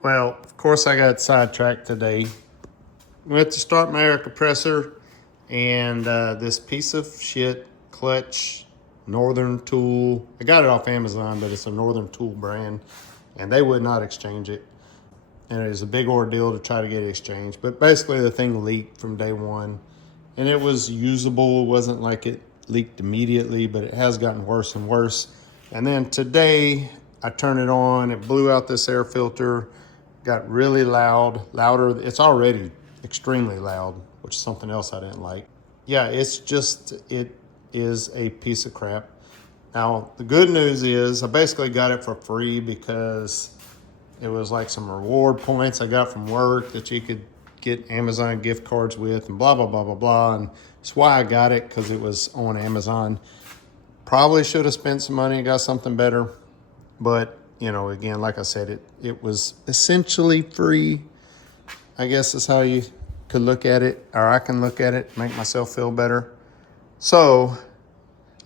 Well, of course I got sidetracked today. Went to start my air compressor and this piece of shit clutch Northern Tool. I got it off Amazon, but it's a Northern Tool brand and they would not exchange it. And it was a big ordeal to try to get it exchanged. But basically the thing leaked from day one and it was usable. It wasn't like it leaked immediately, but it has gotten worse and worse. And then today I turned it on, it blew out this air filter, got really loud, louder. It's already extremely loud, which is something else I didn't like. Yeah, it is a piece of crap. Now, the good news is I basically got it for free because it was like some reward points I got from work that you could get Amazon gift cards with and blah, blah, blah, blah, blah. And that's why I got it, because it was on Amazon. Probably should have spent some money and got something better. But, you know, again, like I said, it was essentially free. I guess is how you could look at it, or I can look at it, make myself feel better. So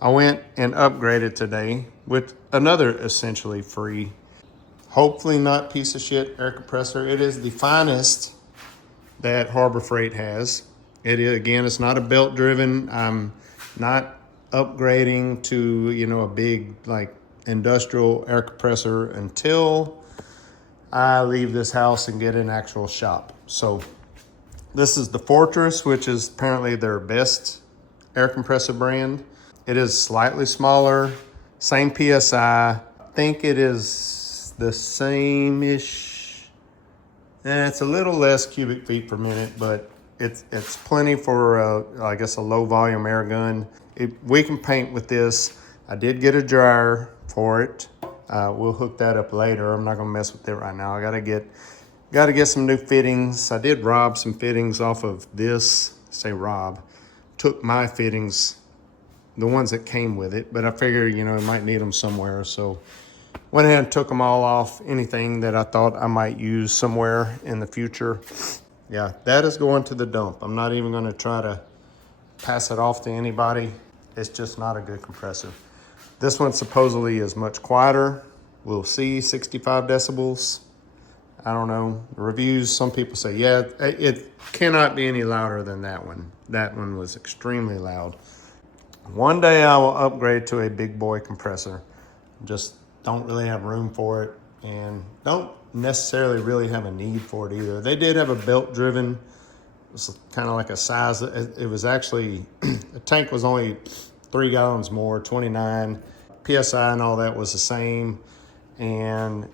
I went and upgraded today with another essentially free, hopefully not piece of shit air compressor. It is the finest that Harbor Freight has. It is, again, it's not a belt driven. I'm not upgrading to, you know, a big like industrial air compressor until I leave this house and get an actual shop. So this is the Fortress, which is apparently their best air compressor brand. It is slightly smaller, same PSI. I think it is the same-ish. It's a little less cubic feet per minute, but it's plenty for, I guess, a low volume air gun. We can paint with this. I did get a dryer for it. We'll hook that up later. I'm not gonna mess with it right now. I gotta get some new fittings. I did rob some fittings off of this. Took my fittings, the ones that came with it, but I figured, you know, I might need them somewhere. So went ahead and took them all off. Anything that I thought I might use somewhere in the future. Yeah, that is going to the dump. I'm not even gonna try to pass it off to anybody. It's just not a good compressor. This one supposedly is much quieter. We'll see, 65 decibels. I don't know. The reviews, some people say, yeah, it cannot be any louder than that one. That one was extremely loud. One day I will upgrade to a big boy compressor. Just don't really have room for it and don't necessarily really have a need for it either. They did have a belt driven. It was kind of like a size. It was actually, the tank was only 3 gallons more, 29. PSI and all that was the same. And,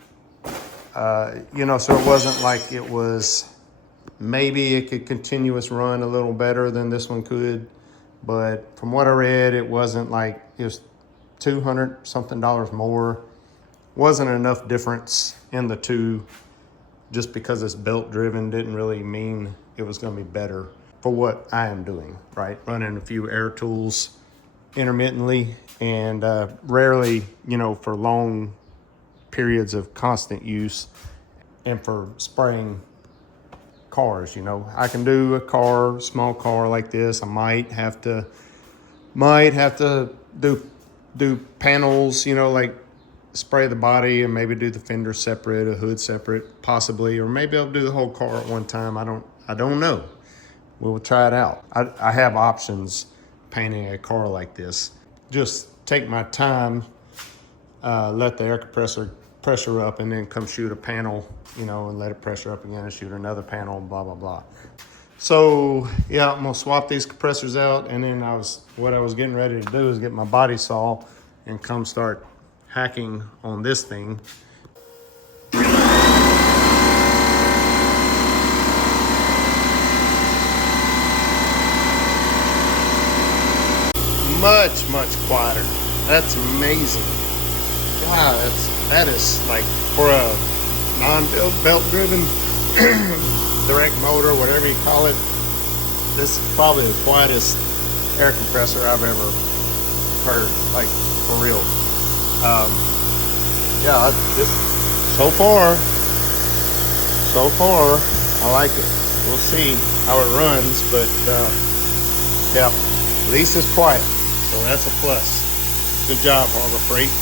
you know, so it wasn't like it was, maybe it could continuous run a little better than this one could. But from what I read, it wasn't like, it was $200 something more. Wasn't enough difference in the two. Just because it's belt driven didn't really mean it was going to be better for what I am doing, right? Running a few air tools intermittently and rarely, you know, for long periods of constant use and for spraying cars. You know, I can do a car, small car like this. I might have to do panels, you know, like spray the body and maybe do the fender separate, a hood separate, possibly, or maybe I'll do the whole car at one time. I don't know. We'll try it out. I have options painting a car like this. Just take my time, let the air compressor pressure up and then come shoot a panel, you know, and let it pressure up again and shoot another panel, blah, blah, blah. So yeah, I'm gonna swap these compressors out, and then what I was getting ready to do is get my body saw and come start hacking on this thing. Much quieter. That's amazing. Wow, that is like for a non-belt driven direct motor, whatever you call it. This is probably the quietest air compressor I've ever heard, like for real. Yeah, so far, I like it. We'll see how it runs, but yeah, at least it's quiet, so that's a plus. Good job, Harbor Freight.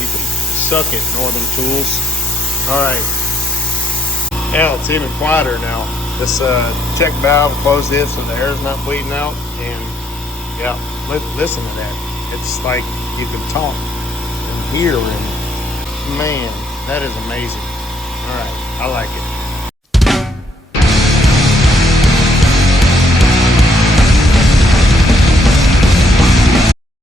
You can suck it, Northern Tools. All right. Now it's even quieter now. This check valve closed in so the air's not bleeding out. And yeah, listen to that. It's like you can talk and hear, and man, that is amazing. All right, I like it.